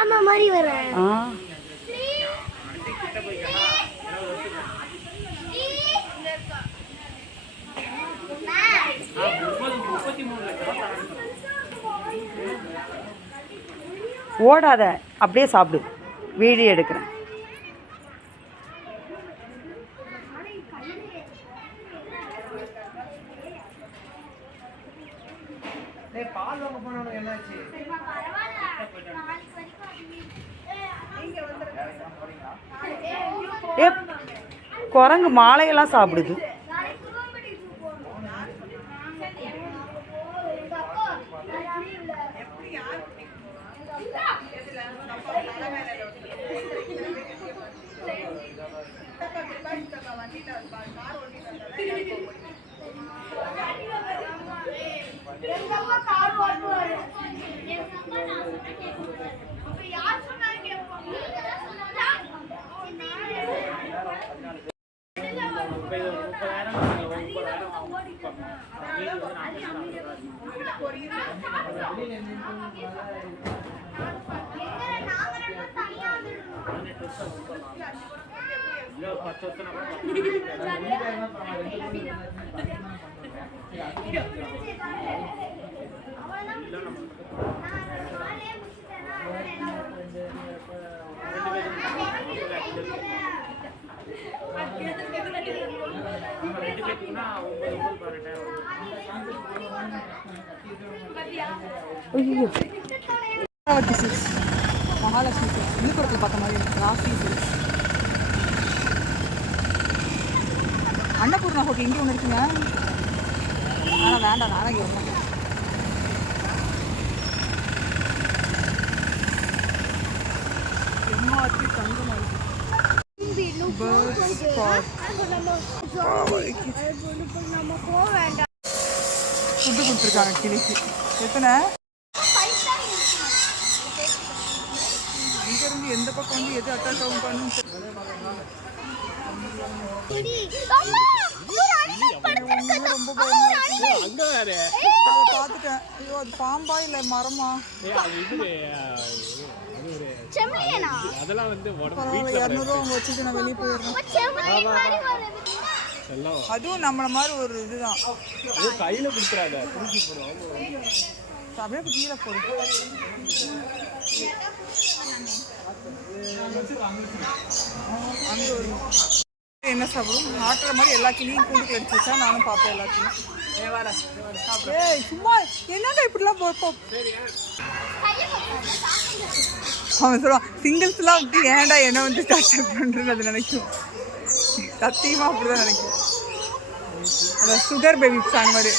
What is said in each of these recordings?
ஆமா மாதிரி வர ஓடாத, அப்படியே சாப்பிடு. வீடியோ எடுக்கிறேன். குரங்கு மாலையெல்லாம் சாப்பிடுது. மகாலட்சுமி விழுப்புரத்தில் பார்த்த மாதிரி ராசி அன்னபூர்ணா ஹோட்டல் இங்கே ஒன்று இருக்குங்க. ஆனால் வேண்டாம், நானே கேட்பேன். எம்ஆர்டி தங்கமாக ஃபுட்டு கொடுத்துருக்காங்க கிளிக்கு. எத்தனை இங்கேருந்து எந்த பக்கம் வந்து எது அட்டாக் ஆகும் பண்ணுன்னு ரொம்ப பார்த்துட்டேன். ஐயோ, அது பாம்பா இல்லை மரமா? பரவாயில்ல, 200 அவங்க வச்சுட்டு நான் வெளியே போயிடுறேன். அதுவும் நம்மள மாதிரி ஒரு இதுதான். கையில கொடுத்துறாங்க, அப்படியே கீழே போடு. அங்கே ஒரு என்ன சாப்பிடும் ஆட்டுற மாதிரி எல்லா கிளியும் கூண்டுக்கு எடுத்து வச்சா நானும் பார்ப்பேன் எல்லாத்தையும். ஏய் சும்மா என்னங்க இப்படிலாம் போப்போம். அவன் சொல்லுவான் சிங்கிள்ஸ்லாம் விட்டு ஏன்டா என்ன வந்து டார்ச்சர் பண்ணுறது அது நினைக்கும். சத்தியமாக அப்படிதான் நினைக்கும். அதான் சுகர் பேபி சாங் மாதிரி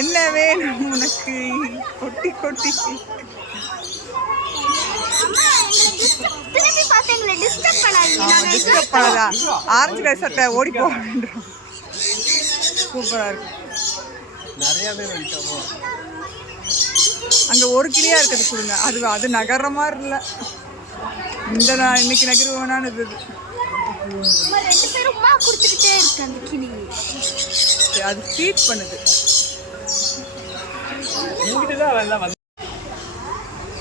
என்ன வேணும் உனக்கு கொட்டி கொட்டி. ஆரஞ்சு கலர் சட்டை ஓடி போன்றோம். சூப்பரா இருக்கு. அங்க ஒரு கிளியா இருக்குது கொடுங்க. அது நகர்ற மாதிரி இல்லை. இந்த நான் இன்னைக்கு நகருவேனான்னு இது. அது ஃபீட் பண்ணுது.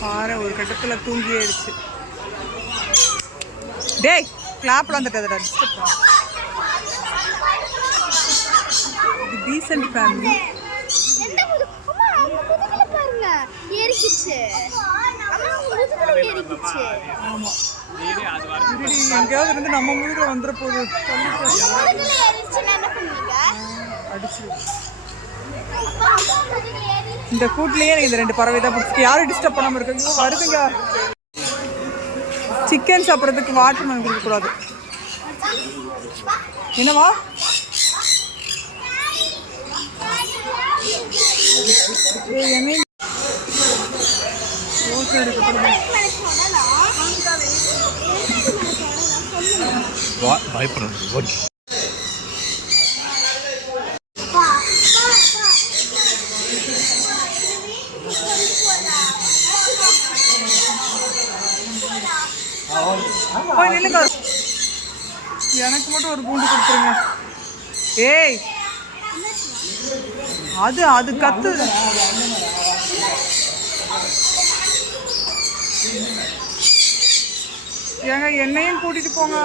பாரு ஒரு கட்டத்தில் தூங்கிடுச்சு. டேய் கிளாப்ல வந்துட்டதுடா. இது டீசன்ட் ஃபேமிலி. ஆமா எங்கேயாவது இருந்து நம்ம முழுக்க வந்துட போகுது. இந்த கூட்லயே எனக்கு இந்த 2 பறவை தான் பிடிச்சிருக்கு. யாரும் டிஸ்டர்ப் பண்ணாம இருக்காங்க. வருதுங்க. சிக்கன் சாப்பிட்றதுக்கு வாட்டர் மெலன் கொடுக்கக்கூடாது. என்னவா பயப்படுறது. எனக்கு மட்டும் ஒரு கூண்டு கொடுத்துருங்க. ஏய் அது கத்து. ஏங்க என்னையும் கூட்டிட்டு போங்க.